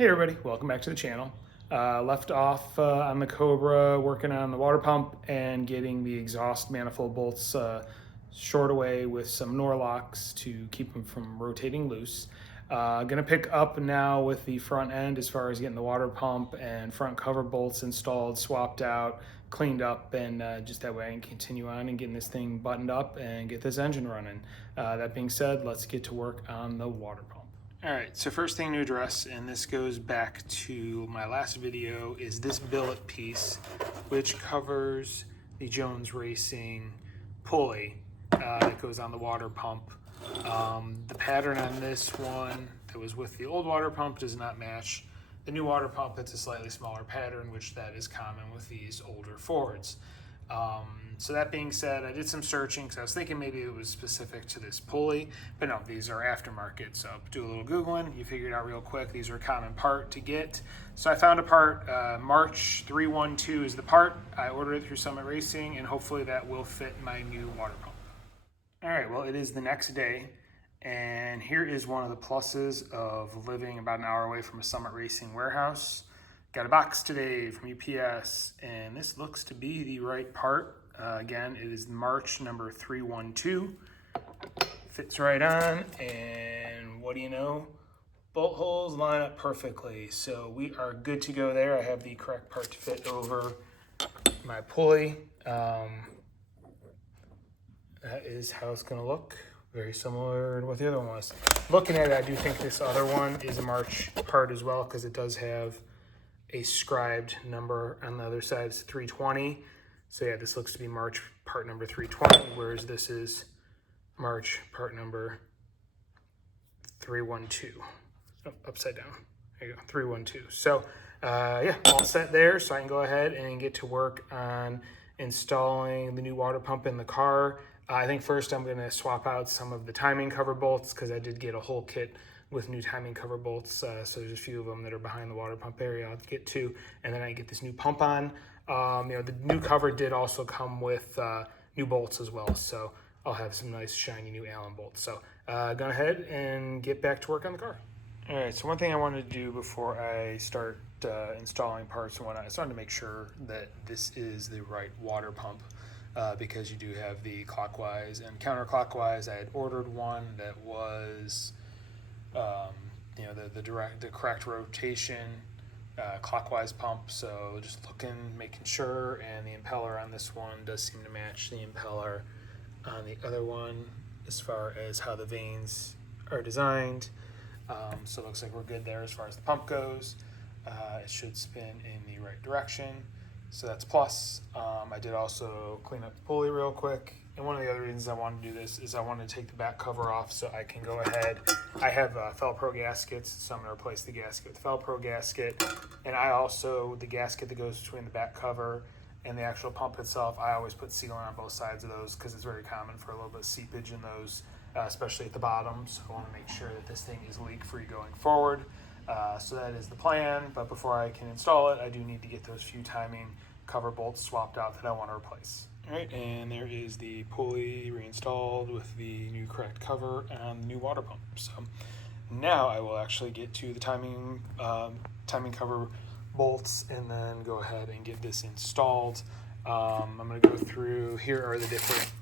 Hey everybody, welcome back to the channel. Left off on the Cobra, working on the water pump and getting the exhaust manifold bolts shored away with some Norlocks to keep them from rotating loose. Gonna pick up now with the front end as far as getting the water pump and front cover bolts installed, swapped out, cleaned up, and just that way I can continue on and getting this thing buttoned up and get this engine running. That being said, let's get to work on the water pump. All right, so first thing to address, and this goes back to my last video, is this billet piece, which covers the Jones Racing pulley that goes on the water pump. The pattern on this one that was with the old water pump does not match the new water pump. It's a slightly smaller pattern, which that is common with these older Fords. So that being said, I did some searching because I was thinking maybe it was specific to this pulley, but no, these are aftermarket. So do a little Googling, you figure it out real quick. These are a common part to get. So I found a part, March 312 is the part. I ordered it through Summit Racing, and hopefully that will fit my new water pump. All right, well, it is the next day, and here is one of the pluses of living about an hour away from a Summit Racing warehouse. Got a box today from UPS, and this looks to be the right part. Again, it is March number 312. Fits right on, and what do you know? Bolt holes line up perfectly, so we are good to go there. I have the correct part to fit over my pulley. That is how it's going to look. Very similar to what the other one was. Looking at it, I do think this other one is a March part as well, because it does have a scribed number on the other side. It's 320. So yeah, this looks to be March part number 320, whereas this is March part number 312. Oh, upside down. There you go, 312. So yeah, all set there. So I can go ahead and get to work on installing the new water pump in the car. I think first I'm going to swap out some of the timing cover bolts, because I did get a whole kit with new timing cover bolts. So there's a few of them that are behind the water pump area I'll get to, and then I get this new pump on. The new cover did also come with new bolts as well, so I'll have some nice shiny new Allen bolts. So go ahead and get back to work on the car. All right, so one thing I wanted to do before I start installing parts and whatnot, I wanted to make sure that this is the right water pump, because you do have the clockwise and counterclockwise. I had ordered one that was the correct rotation clockwise pump, so just looking, making sure, and the impeller on this one does seem to match the impeller on the other one as far as how the vanes are designed. So it looks like we're good there as far as the pump goes. It should spin in the right direction, so that's plus. I did also clean up the pulley real quick, and one of the other reasons I wanted to do this is I wanted to take the back cover off so I can go ahead. I have Velcro gaskets, so I'm going to replace the gasket with Velcro gasket, and I also, the gasket that goes between the back cover and the actual pump itself, I always put sealant on both sides of those, because it's very common for a little bit of seepage in those, especially at the bottom. So I want to make sure that this thing is leak-free going forward. So that is the plan, but before I can install it, I do need to get those few timing cover bolts swapped out that I want to replace. All right, and there is the pulley reinstalled with the new correct cover and the new water pump. So now I will actually get to the timing cover bolts and then go ahead and get this installed. I'm going to go through, here are the different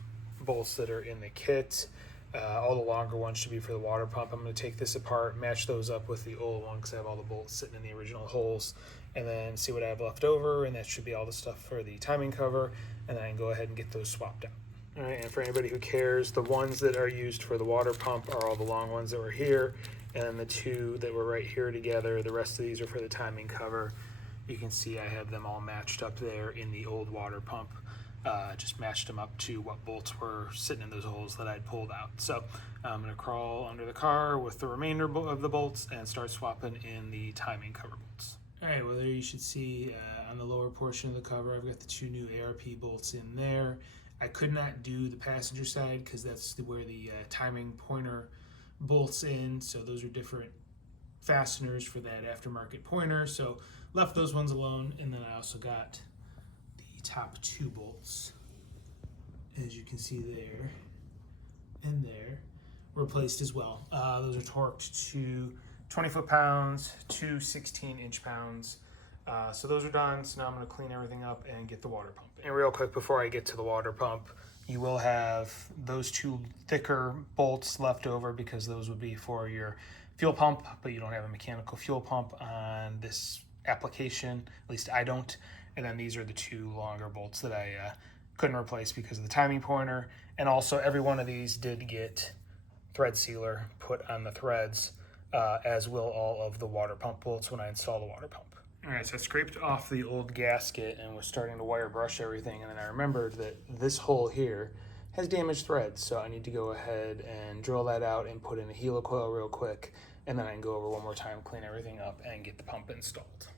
bolts that are in the kit. All the longer ones should be for the water pump. I'm going to take this apart, match those up with the old one, because I have all the bolts sitting in the original holes, and then see what I have left over, and that should be all the stuff for the timing cover, and then I can go ahead and get those swapped out. All right, and for anybody who cares, the ones that are used for the water pump are all the long ones that were here, and then the two that were right here together, the rest of these are for the timing cover. You can see I have them all matched up there in the old water pump. Just matched them up to what bolts were sitting in those holes that I'd pulled out. So I'm going to crawl under the car with the remainder of the bolts and start swapping in the timing cover bolts. All right, well, there you should see on the lower portion of the cover, I've got the two new ARP bolts in there. I could not do the passenger side because that's where the timing pointer bolts in, so those are different fasteners for that aftermarket pointer, so left those ones alone. And then I also got the top two bolts, as you can see there and there, replaced as well. Those are torqued to 20 foot-pounds, 2 16-inch pounds. So those are done. So now I'm going to clean everything up and get the water pump. And real quick before I get to the water pump, you will have those two thicker bolts left over because those would be for your fuel pump, but you don't have a mechanical fuel pump on this application. At least I don't. And then these are the two longer bolts that I couldn't replace because of the timing pointer. And also every one of these did get thread sealer put on the threads, as will all of the water pump bolts when I install the water pump. All right, so I scraped off the old gasket and was starting to wire brush everything, and then I remembered that this hole here has damaged threads, so I need to go ahead and drill that out and put in a heli coil real quick, and then I can go over one more time, clean everything up, and get the pump installed.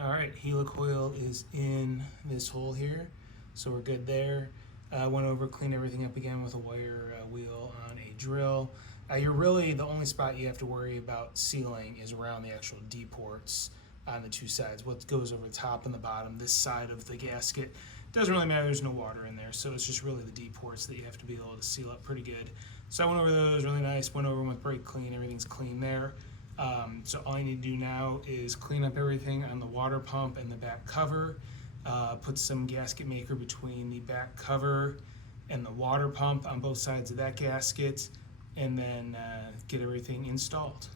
All right, heli coil is in this hole here, so we're good there. I went over, cleaned everything up again with a wire wheel on a drill. You're really, the only spot you have to worry about sealing is around the actual D-ports on the two sides. What goes over the top and the bottom, this side of the gasket, doesn't really matter, there's no water in there, so it's just really the D-ports that you have to be able to seal up pretty good. So I went over those, really nice, went over them with brake clean, everything's clean there. So all I need to do now is clean up everything on the water pump and the back cover, put some gasket maker between the back cover and the water pump on both sides of that gasket, and then get everything installed.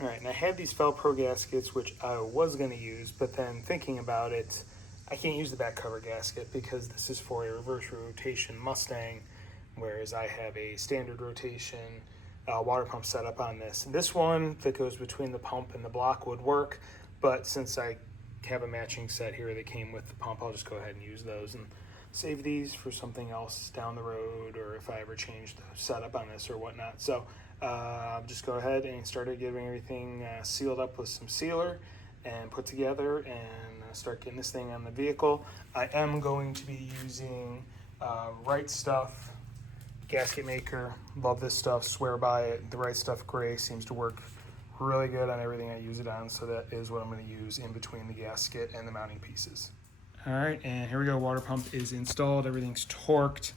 All right, and I had these Velcro gaskets, which I was going to use, but then thinking about it, I can't use the back cover gasket because this is for a reverse rotation Mustang, whereas I have a standard rotation water pump setup on this. And this one that goes between the pump and the block would work, but since I have a matching set here that came with the pump, I'll just go ahead and use those and save these for something else down the road, or if I ever change the setup on this or whatnot. So just go ahead and started getting everything sealed up with some sealer and put together, and start getting this thing on the vehicle. I am going to be using Right Stuff gasket maker. Love this stuff, swear by it. The Right Stuff gray seems to work really good on everything I use it on, so that is what I'm going to use in between the gasket and the mounting pieces. All right, and here we go. Water pump is installed. Everything's torqued.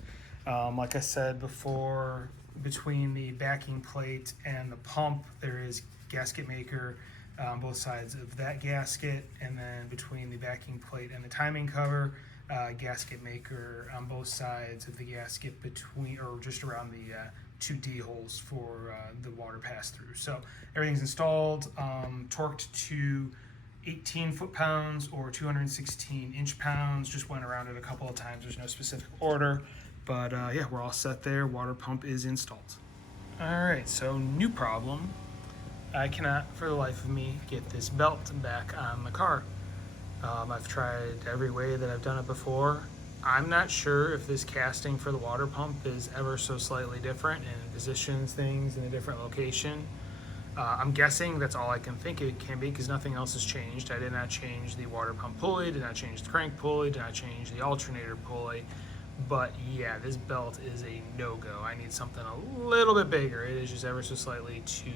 Like I said before, between the backing plate and the pump, there is gasket maker on both sides of that gasket, and then between the backing plate and the timing cover, gasket maker on both sides of the gasket between, or just around the two D holes for the water pass through. So everything's installed, torqued to 18 foot-pounds or 216 inch-pounds. Just went around it a couple of times. There's no specific order, but yeah, we're all set there. Water pump is installed. All right, so new problem. I cannot, for the life of me, get this belt back on the car. I've tried every way that I've done it before. I'm not sure if this casting for the water pump is ever so slightly different and positions things in a different location. I'm guessing that's all I can think it can be, because nothing else has changed. I did not change the water pump pulley, did not change the crank pulley, did not change the alternator pulley. But yeah, this belt is a no-go. I need something a little bit bigger. It is just ever so slightly too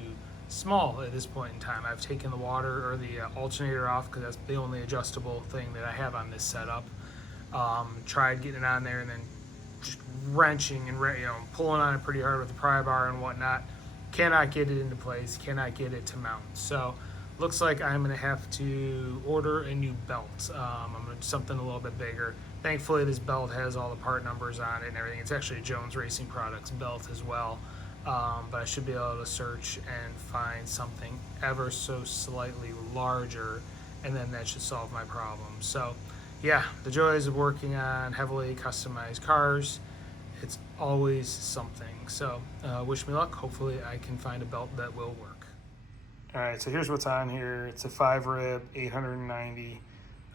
small at this point in time. I've taken the water or the alternator off because that's the only adjustable thing that I have on this setup. Tried getting it on there and then just wrenching and pulling on it pretty hard with the pry bar and whatnot. Cannot get it into place, cannot get it to mount. So looks like I'm gonna have to order a new belt. I'm gonna do something a little bit bigger. Thankfully this belt has all the part numbers on it and everything. It's actually a Jones Racing Products belt as well. But I should be able to search and find something ever so slightly larger, and then that should solve my problem. So yeah, the joys of working on heavily customized cars, it's always something. So wish me luck. Hopefully I can find a belt that will work. All right, so here's what's on here. It's a 5-rib, 890.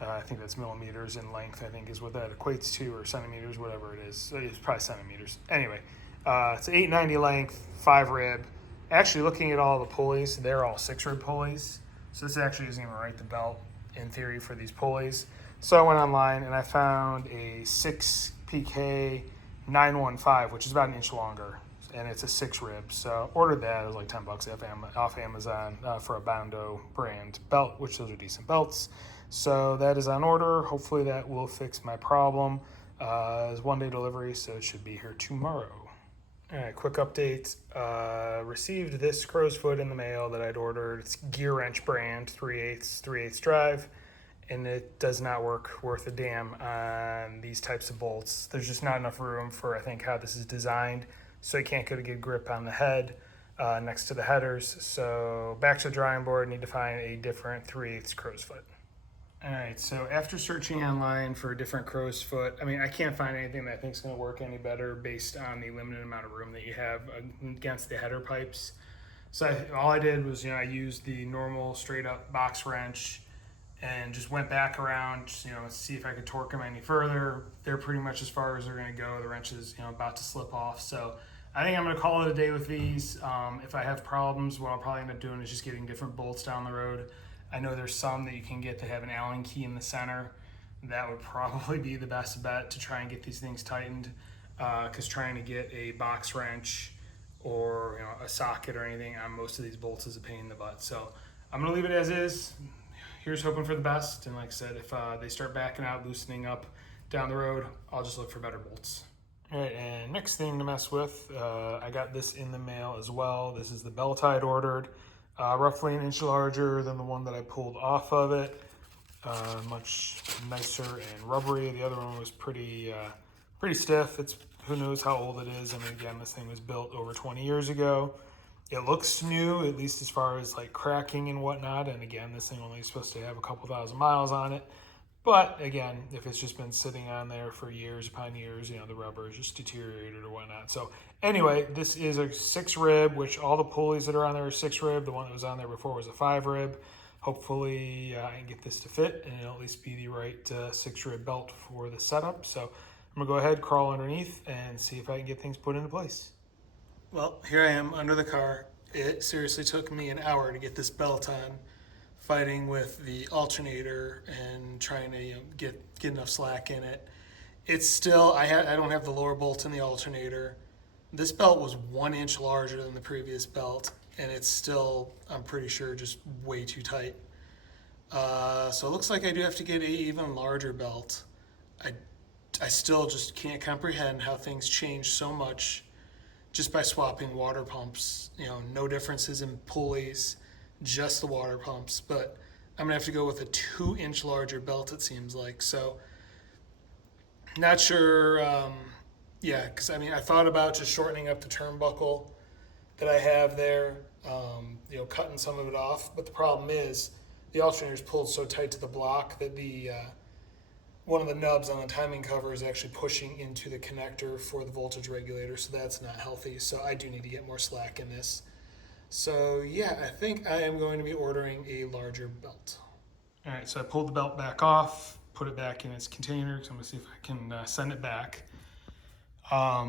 I think that's millimeters in length, I think is what that equates to, or centimeters, whatever it is. It's probably centimeters. Anyway, it's 890 length, 5-rib. Actually, looking at all the pulleys, they're all 6-rib pulleys. So this actually isn't even right, the belt, in theory, for these pulleys. So I went online and I found a 6PK 915, which is about an inch longer, and it's a 6-rib. So ordered that. It was like $10 off Amazon for a Bondo brand belt, which those are decent belts. So that is on order. Hopefully that will fix my problem. It's 1-day delivery, so it should be here tomorrow. All right, quick update. Received this crow's foot in the mail that I'd ordered. It's Gear Wrench brand, 3/8 drive, and it does not work worth a damn on these types of bolts. There's just not enough room for, I think, how this is designed, so you can't get a good grip on the head next to the headers. So back to the drawing board, need to find a different 3/8 crow's foot. All right, so after searching online for a different crow's foot, I mean, I can't find anything that I think is going to work any better based on the limited amount of room that you have against the header pipes. So all I did was, I used the normal straight up box wrench and just went back around, see if I could torque them any further. They're pretty much as far as they're going to go. The wrench is, about to slip off. So I think I'm going to call it a day with these. If I have problems, what I'll probably end up doing is just getting different bolts down the road. I know there's some that you can get that have an Allen key in the center. That would probably be the best bet to try and get these things tightened, because trying to get a box wrench or a socket or anything on most of these bolts is a pain in the butt. So I'm gonna leave it as is. Here's hoping for the best. And like I said, if they start backing out, loosening up down the road, I'll just look for better bolts. All right, and next thing to mess with, I got this in the mail as well. This is the belt I'd ordered. Roughly an inch larger than the one that I pulled off of it. Much nicer and rubbery. The other one was pretty stiff. It's who knows how old it is. I mean, again, this thing was built over 20 years ago. It looks new, at least as far as like cracking and whatnot. And again, this thing only is supposed to have a couple thousand miles on it. But again, if it's just been sitting on there for years upon years, the rubber is just deteriorated or whatnot. So anyway, this is a 6 rib, which all the pulleys that are on there are 6 rib. The one that was on there before was a 5 rib. Hopefully I can get this to fit and it'll at least be the right 6 rib belt for the setup. So I'm gonna go ahead, crawl underneath and see if I can get things put into place. Well, here I am under the car. It seriously took me an hour to get this belt on, fighting with the alternator and trying to get enough slack in it. It's still, I don't have the lower bolt in the alternator. This belt was 1 inch larger than the previous belt, and it's still, I'm pretty sure, just way too tight. So it looks like I do have to get an even larger belt. I still just can't comprehend how things change so much just by swapping water pumps. No differences in pulleys, just the water pumps. But I'm gonna have to go with a 2 inch larger belt, it seems like. So not sure. Because I thought about just shortening up the turnbuckle that I have there, cutting some of it off. But the problem is the alternator is pulled so tight to the block that the one of the nubs on the timing cover is actually pushing into the connector for the voltage regulator, so that's not healthy. So I do need to get more slack in this. So yeah, I think I am going to be ordering a larger belt. All right, so I pulled the belt back off, put it back in its container, so I'm gonna see if I can send it back. I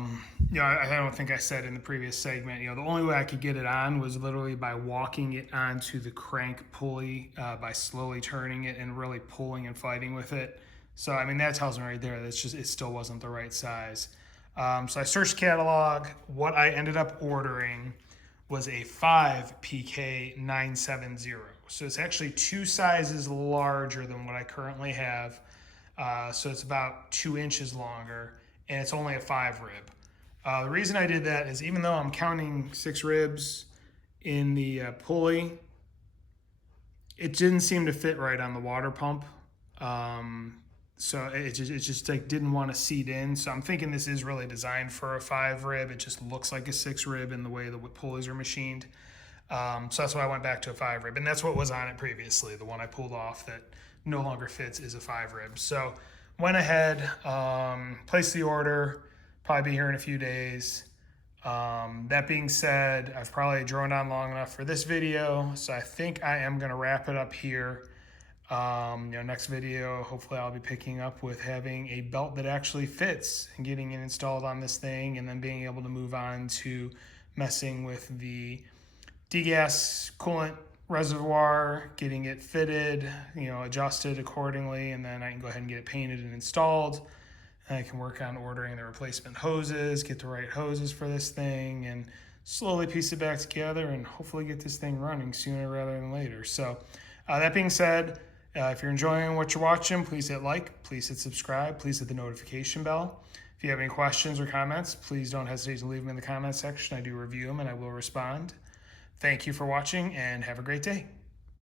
don't think I said in the previous segment, the only way I could get it on was literally by walking it onto the crank pulley, by slowly turning it and really pulling and fighting with it. So, that tells me right there that it still wasn't the right size. So I searched catalog. What I ended up ordering was a 5 PK 970. So it's actually 2 sizes larger than what I currently have. So it's about 2 inches longer, and it's only a 5 rib. The reason I did that is even though I'm counting 6 ribs in the pulley, it didn't seem to fit right on the water pump. So it just like didn't want to seat in. So I'm thinking this is really designed for a 5 rib. It just looks like a 6 rib in the way the pulleys are machined. So that's why I went back to a 5 rib, and that's what was on it previously. The one I pulled off that no longer fits is a 5 rib. So went ahead, placed the order, probably be here in a few days. That being said, I've probably droned on long enough for this video, so I think I am going to wrap it up here. Next video, hopefully I'll be picking up with having a belt that actually fits and getting it installed on this thing, and then being able to move on to messing with the degas coolant reservoir, getting it fitted, adjusted accordingly, and then I can go ahead and get it painted and installed. And I can work on ordering the replacement hoses, get the right hoses for this thing, and slowly piece it back together and hopefully get this thing running sooner rather than later. So that being said, if you're enjoying what you're watching, please hit like, please hit subscribe, please hit the notification bell. If you have any questions or comments, please don't hesitate to leave them in the comments section. I do review them and I will respond. Thank you for watching and have a great day.